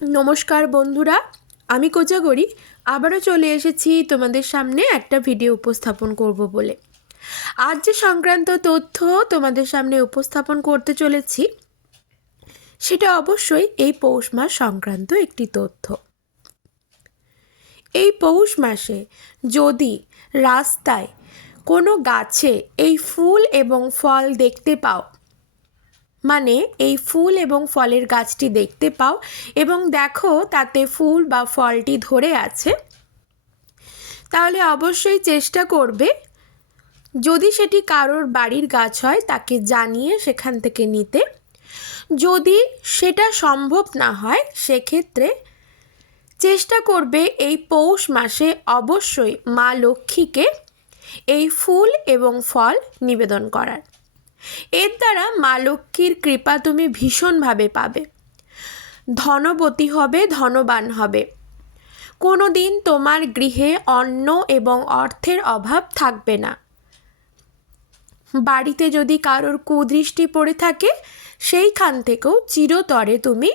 নমস্কার বন্ধুরা, আমি কোজাগরি আবারও চলে এসেছি তোমাদের সামনে একটা ভিডিও উপস্থাপন করব বলে। আজ যে সংক্রান্ত তথ্য তোমাদের সামনে উপস্থাপন করতে চলেছি সেটা অবশ্যই এই পৌষ মাস সংক্রান্ত একটি তথ্য। এই পৌষ মাসে যদি রাস্তায় কোনো গাছে এই ফুল এবং ফল দেখতে পাও, মানে এই ফুল এবং ফলের গাছটি দেখতে পাও এবং দেখো তাতে ফুল বা ফলটি ধরে আছে, তাহলে অবশ্যই চেষ্টা করবে, যদি সেটি কারোর বাড়ির গাছ হয় তাকে জানিয়ে সেখান থেকে নিতে। যদি সেটা সম্ভব না হয় সেক্ষেত্রে চেষ্টা করবে এই পৌষ মাসে অবশ্যই মা লক্ষ্মীকে এই ফুল এবং ফল নিবেদন করার। এর দ্বারা মা লক্ষ্মীর কৃপা তুমি ভীষণভাবে পাবে, ধনবতী হবে, ধনবান হবে। কোনো দিন তোমার গৃহে অন্ন এবং অর্থের অভাব থাকবে না। বাড়িতে যদি কারোর কুদৃষ্টি পড়ে থাকে সেইখান থেকেও চিরতরে তুমি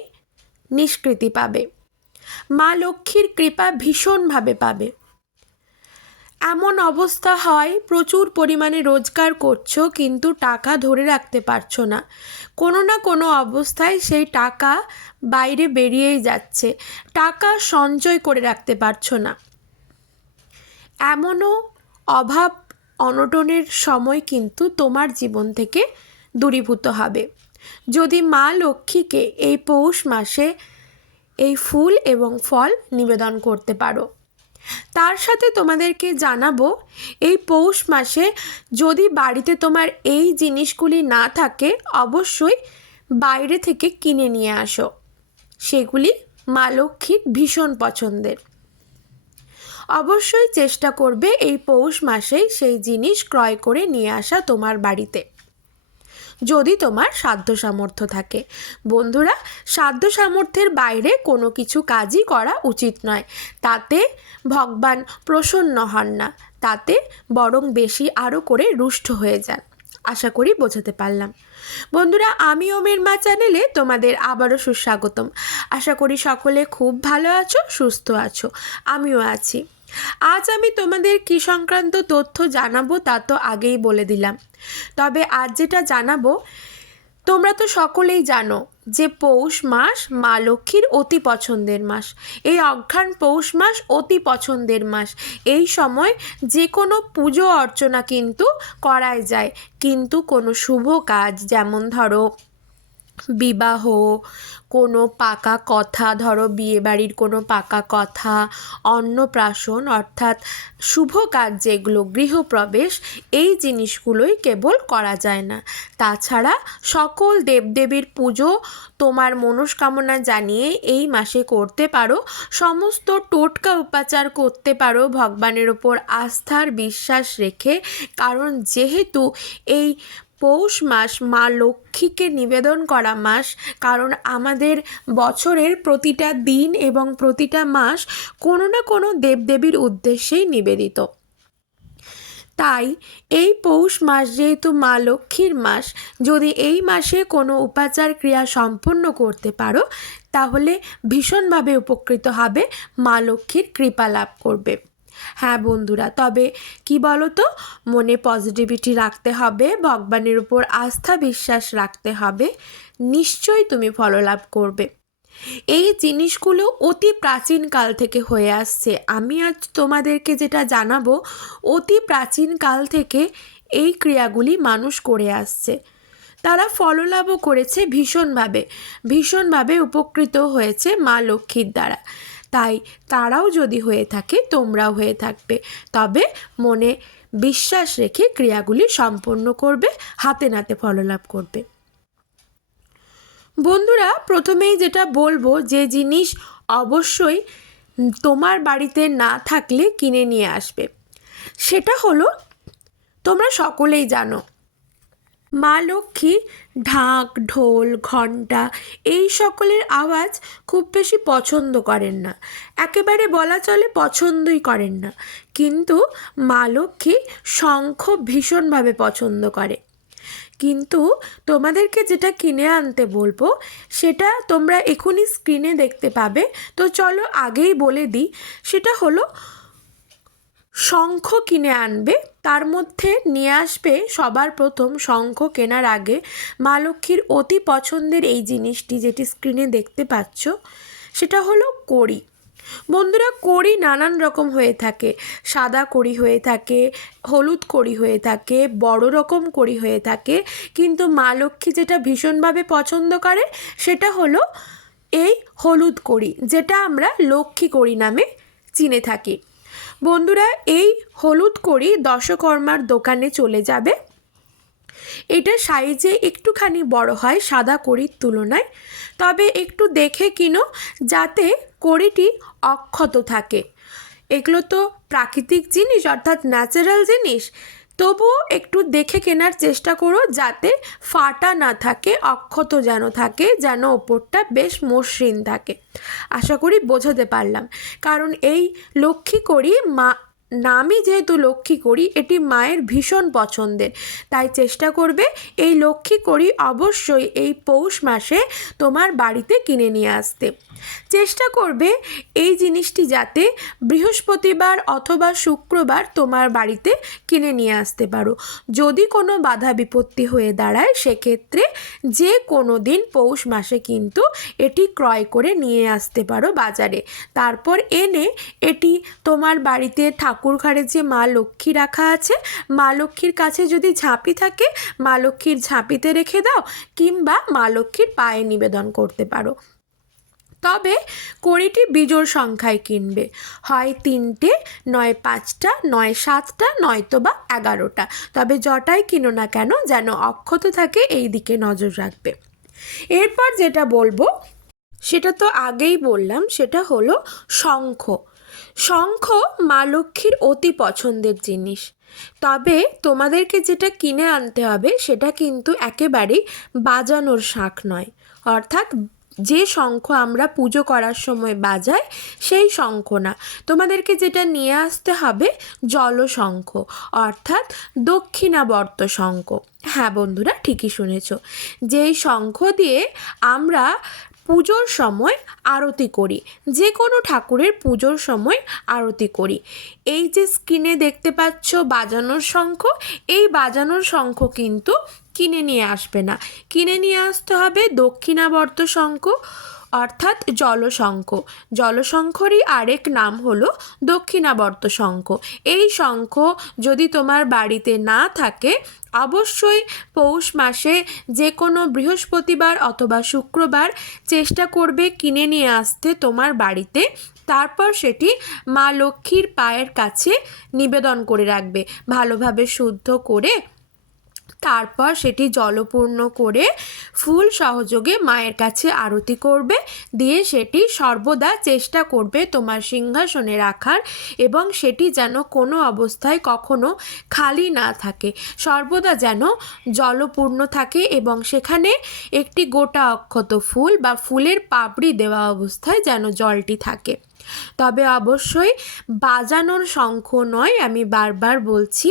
নিষ্কৃতি পাবে, মা লক্ষ্মীর কৃপা ভীষণভাবে পাবে। এমন অবস্থা হয় প্রচুর পরিমাণে রোজগার করছো কিন্তু টাকা ধরে রাখতে পারছো না, কোনো না কোনো অবস্থায় সেই টাকা বাইরে বেরিয়েই যাচ্ছে, টাকা সঞ্চয় করে রাখতে পারছো না। এমনও অভাব অনটনের সময় কিন্তু তোমার জীবন থেকে দূরীভূত হবে যদি মা লক্ষ্মীকে এই পৌষ মাসে এই ফুল এবং ফল নিবেদন করতে পারো। তার সাথে তোমাদেরকে জানাবো, এই পৌষ মাসে যদি বাড়িতে তোমার এই জিনিসগুলি না থাকে অবশ্যই বাইরে থেকে কিনে নিয়ে আসো, সেগুলি মা লক্ষ্মীর ভীষণ পছন্দের। অবশ্যই চেষ্টা করবে এই পৌষ মাসেই সেই জিনিস ক্রয় করে নিয়ে আসা তোমার বাড়িতে, যদি তোমার সাধ্য সামর্থ্য থাকে। বন্ধুরা, সাধ্য সামর্থ্যের বাইরে কোনো কিছু কাজই করা উচিত নয়, তাতে ভগবান প্রসন্ন হন না, তাতে বরং বেশি আরও করে রুষ্ট হয়ে যান। আশা করি বোঝাতে পারলাম। বন্ধুরা, আমি ওমের মা চ্যানেলে তোমাদের আবারও সুস্বাগতম। আশা করি সকলে খুব ভালো আছো, সুস্থ আছো, আমিও আছি। আজ আমি তোমাদের কী সংক্রান্ত তথ্য জানাবো তা তো আগেই বলে দিলাম, তবে আজ যেটা জানাবো, তোমরা তো সকলেই জানো যে পৌষ মাস মা লক্ষ্মীর অতি পছন্দের মাস। এই অঘ্রাণ পৌষ মাস অতি পছন্দের মাস। এই সময় যে কোনো পুজো অর্চনা কিন্তু করাই যায়, কিন্তু কোনো শুভ কাজ, যেমন ধরো বিবাহ, কোনো পাকা কথা, ধরো বিয়েবাড়ির কোনো পাকা কথা, অন্নপ্রাশন অর্থাৎ শুভ কাজ যেগুলো, গৃহপ্রবেশ, এই জিনিসগুলোই কেবল করা যায় না। তাছাড়া সকল দেবদেবীর পুজো তোমার মনস্কামনা জানিয়ে এই মাসে করতে পারো, সমস্ত টোটকা উপাচার করতে পারো ভগবানের ওপর আস্থার বিশ্বাস রেখে। কারণ যেহেতু এই পৌষ মাস মা লক্ষ্মীকে নিবেদন করা মাস, কারণ আমাদের বছরের প্রতিটা দিন এবং প্রতিটা মাস কোনো না কোনো দেবদেবীর উদ্দেশ্যেই নিবেদিত। তাই এই পৌষ মাস যেহেতু মা লক্ষ্মীর মাস, যদি এই মাসে কোনো উপাচার ক্রিয়া সম্পন্ন করতে পারো তাহলে ভীষণভাবে উপকৃত হবে, মা লক্ষ্মীর কৃপা লাভ করবে। হ্যাঁ বন্ধুরা, তবে কি বলো তো, মনে পজিটিভিটি রাখতে হবে, ভগবানের উপর আস্থা বিশ্বাস রাখতে হবে, নিশ্চয়ই তুমি ফললাভ করবে। এই জিনিসগুলো অতি প্রাচীন কাল থেকে হয়ে আসছে। আমি আজ তোমাদেরকে যেটা জানাবো, অতি প্রাচীন কাল থেকে এই ক্রিয়াগুলি মানুষ করে আসছে, তারা ফললাভও করেছে, ভীষণভাবে ভীষণভাবে উপকৃত হয়েছে মা লক্ষ্মীর দ্বারা। তাই তারাও যদি হয়ে থাকে তোমরাও হয়ে থাকবে, তবে মনে বিশ্বাস রেখে ক্রিয়াগুলি সম্পন্ন করবে, হাতে নাতে ফললাভ করবে। বন্ধুরা, প্রথমেই যেটা বলবো, যে জিনিস অবশ্যই তোমার বাড়িতে না থাকলে কিনে নিয়ে আসবে, সেটা হলো, তোমরা সকলেই জানো মা লক্ষ্মী ঢাক, ঢোল, ঘণ্টা এই সকলের আওয়াজ খুব বেশি পছন্দ করেন না, একেবারে বলা চলে পছন্দই করেন না। কিন্তু মা লক্ষ্মী শঙ্খ ভীষণভাবে পছন্দ করে। কিন্তু তোমাদেরকে যেটা কিনে আনতে বলবো সেটা তোমরা এখনই স্ক্রিনে দেখতে পাবে। তো চলো আগেই বলে দিই, সেটা হলো শঙ্খ কিনে আনবে। তার মধ্যে নিয়ে আসবে সবার প্রথম, শঙ্খ কেনার আগে মা লক্ষ্মীর অতি পছন্দের এই জিনিসটি যেটি স্ক্রিনে দেখতে পাচ্ছ, সেটা হলো কড়ি। বন্ধুরা, কড়ি নানান রকম হয়ে থাকে। সাদা কড়ি হয়ে থাকে, হলুদ কড়ি হয়ে থাকে, বড় রকম কড়ি হয়ে থাকে, কিন্তু মা লক্ষ্মী যেটা ভীষণভাবে পছন্দ করে সেটা হলো এই হলুদ কড়ি, যেটা আমরা লক্ষ্মী কড়ি নামে চিনে থাকি। বন্ধুরা, এই হলুদ কড়ি দশকর্মার দোকানে চলে যাবে। এটা সাইজে একটুখানি বড় হয় সাদা কড়ির তুলনায়, তবে একটু দেখে কিনো যাতে কড়িটি অক্ষত থাকে। এগুলো তো প্রাকৃতিক জিনিস, অর্থাৎ ন্যাচারাল জিনিস, তবুও একটু দেখে কেনার চেষ্টা করো যাতে ফাটা না থাকে, অক্ষত যেন থাকে, যেন ওপরটা বেশ মসৃণ থাকে। আশা করি বোঝাতে পারলাম। কারণ এই লক্ষ্মী কড়ি নামই যেহেতু লক্ষ্মী কড়ি, এটি মায়ের ভীষণ পছন্দের, তাই চেষ্টা করবে এই লক্ষ্মী কড়ি অবশ্যই এই পৌষ মাসে তোমার বাড়িতে কিনে নিয়ে আসতে। চেষ্টা করবে এই জিনিসটি যাতে বৃহস্পতিবার অথবা শুক্রবার তোমার বাড়িতে কিনে নিয়ে আসতে পারো। যদি কোনো বাধা বিপত্তি হয়ে দাঁড়ায় সেক্ষেত্রে যে কোনো দিন পৌষ মাসে কিন্তু এটি ক্রয় করে নিয়ে আসতে পারো বাজারে। তারপর এনে এটি তোমার বাড়িতে ঠাকুর ঘরে যে মা লক্ষ্মী রাখা আছে, মা লক্ষ্মীর কাছে যদি ঝাঁপি থাকে মা লক্ষ্মীর ঝাঁপিতে রেখে দাও, কিংবা মা লক্ষ্মীর পায়ে নিবেদন করতে পারো। তবে কড়িটি বিজোড় সংখ্যায় কিনবে, হয় 3টে, নয় 5টা, নয় 7টা, নয়তোবা 11টা। তবে জটাই কিনো না কেন যেন অক্ষত থাকে এই দিকে নজর রাখবে। এরপর যেটা বলবো সেটা তো আগেই বললাম, সেটা হলো শঙ্খ। শঙ্খ মা লক্ষ্মীর অতি পছন্দের জিনিস। তবে তোমাদেরকে যেটা কিনে আনতে হবে সেটা কিন্তু একেবারেই বাজানোর শাঁখ নয়, অর্থাৎ যে শঙ্খ আমরা পুজো করার সময় বাজাই সেই শঙ্খ না। তোমাদেরকে যেটা নিয়ে আসতে হবে জলশঙ্খ, অর্থাৎ দক্ষিণাবর্ত শঙ্খ। হ্যাঁ বন্ধুরা, ঠিকই শুনেছ, যেই শঙ্খ দিয়ে আমরা পুজোর সময় আরতি করি, যে কোনো ঠাকুরের পুজোর সময় আরতি করি। এই যে স্ক্রিনে দেখতে পাচ্ছ বাজানোর শঙ্খ, এই বাজানোর শঙ্খ কিন্তু কিনে নিয়ে আসবে না, কিনে নিয়ে আসতে হবে দক্ষিণাবর্ত শঙ্খ, অর্থাৎ জলশঙ্খ। জলশঙ্খরই আরেক নাম হলো দক্ষিণাবর্ত শঙ্খ। এই শঙ্খ যদি তোমার বাড়িতে না থাকে অবশ্যই পৌষ মাসে যে কোনো বৃহস্পতিবার অথবা শুক্রবার চেষ্টা করবে কিনে নিয়ে আসতে তোমার বাড়িতে। তারপর সেটি মা লক্ষ্মীর পায়ের কাছে নিবেদন করে রাখবে, ভালোভাবে শুদ্ধ করে। তারপর সেটি জলপূর্ণ করে ফুল সহযোগে মায়ের কাছে আরতি করবে, দিয়ে সেটি সর্বদা চেষ্টা করবে তোমার সিংহাসনে রাখার, এবং সেটি যেন কোনো অবস্থায় কখনো খালি না থাকে, সর্বদা যেন জলপূর্ণ থাকে, এবং সেখানে একটি গোটা অক্ষত ফুল বা ফুলের পাপড়ি দেওয়া অবস্থায় যেন জলটি থাকে। তবে অবশ্যই বাজানোর শঙ্খ নয়, আমি বারবার বলছি।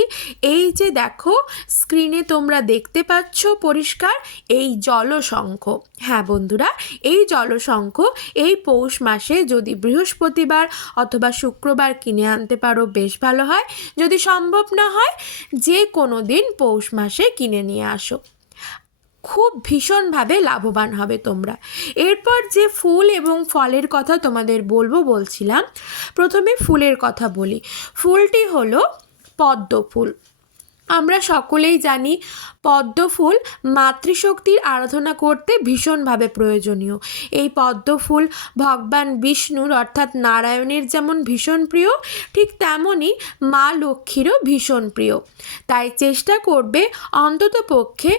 এই যে দেখো স্ক্রিনে তোমরা দেখতে পাচ্ছ পরিষ্কার, এই জলশঙ্খ। হ্যাঁ বন্ধুরা, এই জলশঙ্খ এই পৌষ মাসে যদি বৃহস্পতিবার অথবা শুক্রবার কিনে আনতে পারো বেশ ভালো হয়, যদি সম্ভব না হয় যে কোনো দিন পৌষ মাসে কিনে নিয়ে আসো, খুব ভীষণভাবে লাভবান হবে তোমরা। এরপর যে ফুল এবং ফলের কথা তোমাদের বলছিলাম, প্রথমে ফুলের কথা বলি। ফুলটি হলো পদ্ম ফুল। আমরা সকলেই জানি পদ্ম ফুল মাতৃশক্তির আরাধনা করতে ভীষণভাবে প্রয়োজনীয়। এই পদ্ম ফুল ভগবান বিষ্ণুর অর্থাৎ নারায়ণের যেমন ভীষণ প্রিয়, ঠিক তেমনই মা লক্ষ্মীরও ভীষণ প্রিয়। তাই চেষ্টা করবে অন্ততপক্ষে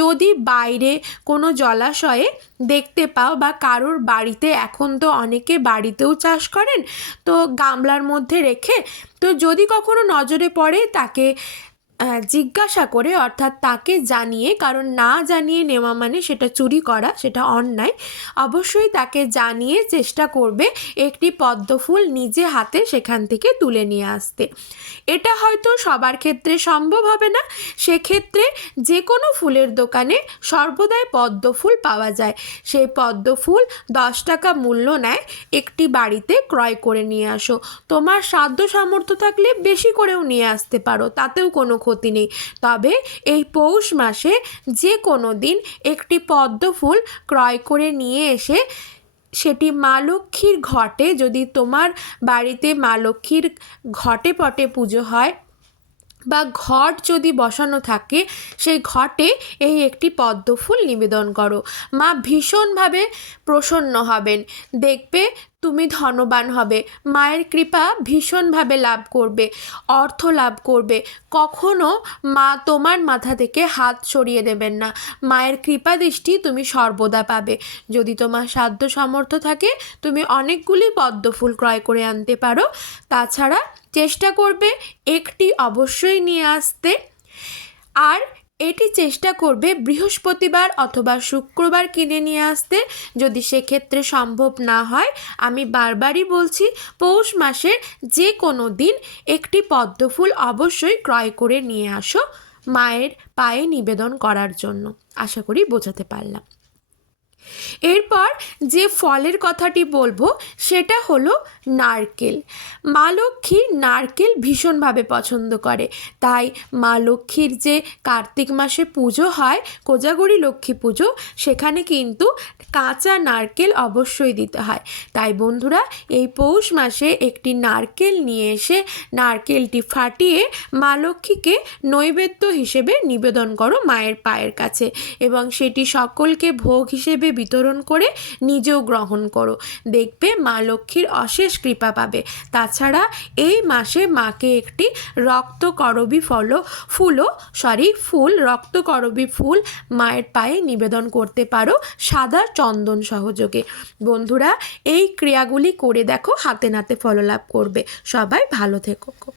যদি বাইরে কোনো জলাশয়ে দেখতে পাও, বা কারোর বাড়িতে, এখন তো অনেকে বাড়িতেও চাষ করেন, তো গামলার মধ্যে রেখে, তো যদি কখনো নজরে পড়ে তাকে জিজ্ঞাসা করে, অর্থাৎ তাকে জানিয়ে, কারণ না জানিয়ে নেওয়া মানে সেটা চুরি করা, সেটা অন্যায়। অবশ্যই তাকে জানিয়ে চেষ্টা করবে একটি পদ্ম ফুল নিজে হাতে সেখান থেকে তুলে নিয়ে আসতে। এটা হয়তো সবার ক্ষেত্রে সম্ভব হবে না, সেক্ষেত্রে যে কোনো ফুলের দোকানে সর্বদাই পদ্ম ফুল পাওয়া যায়। সেই পদ্ম ফুল 10 টাকা মূল্য নেয়, একটি বাড়িতে ক্রয় করে নিয়ে আসো। তোমার সাধ্য সামর্থ্য থাকলে বেশি করেও নিয়ে আসতে পারো, তাতেও কোনো ক্ষতি নেই। তবে এই পৌষ মাসে যে কোনো দিন একটি পদ্ম ফুল ক্রয় করে নিয়ে এসে সেটি মা লক্ষ্মীর ঘটে, যদি তোমার বাড়িতে মা লক্ষ্মীর ঘটে পটে পুজো হয় বা ঘট যদি বসানো থাকে, সেই ঘটে এই একটি পদ্ম ফুল নিবেদন করো। মা ভীষণভাবে প্রসন্ন হবেন, দেখবে তুমি ধনবান হবে, মায়ের কৃপা ভীষণভাবে লাভ করবে, অর্থ লাভ করবে। কখনো মা তোমার মাথা থেকে হাত সরিয়ে দেবেন না, মায়ের কৃপা দৃষ্টি তুমি সর্বদা পাবে। যদি তোমার সাধ্য সামর্থ্য থাকে তুমি অনেকগুলি পদ্ম ফুল ক্রয় করে আনতে পারো। তাছাড়া চেষ্টা করবে একটি অবশ্যই নিয়ে আসতে, আর এটি চেষ্টা করবে বৃহস্পতিবার অথবা শুক্রবার কিনে নিয়ে আসতে। যদি সেক্ষেত্রে সম্ভব না হয়, আমি বারবারই বলছি, পৌষ মাসের যে কোনো দিন একটি পদ্ম ফুল অবশ্যই ক্রয় করে নিয়ে আসো মায়ের পায়ে নিবেদন করার জন্য। আশা করি বোঝাতে পারলাম। এরপর যে ফলের কথাটি বলবো সেটা হলো নারকেল। মা লক্ষ্মী নারকেল ভীষণভাবে পছন্দ করে, তাই মা লক্ষ্মীর যে কার্তিক মাসে পুজো হয়, কোজাগরী লক্ষ্মী পুজো, সেখানে কিন্তু কাঁচা নারকেল অবশ্যই দিতে হয়। তাই বন্ধুরা, এই পৌষ মাসে একটি নারকেল নিয়ে এসে নারকেলটি ফাটিয়ে মা লক্ষ্মীকে নৈবেদ্য হিসেবে নিবেদন করো মায়ের পায়ের কাছে, এবং সেটি সকলকে ভোগ হিসেবে বিতরণ করে নিজেও গ্রহণ করো। দেখবে মা লক্ষ্মীর অশেষ কৃপা পাবে। তাছাড়া এই মাসে মাকে একটি রক্তকরবী রক্তকরবী ফুল মায়ের পায়ে নিবেদন করতে পারো সাদা চন্দন সহযোগে। বন্ধুরা, এই ক্রিয়াগুলি করে দেখো, হাতে নাতে ফললাভ করবে। সবাই ভালো থেকো।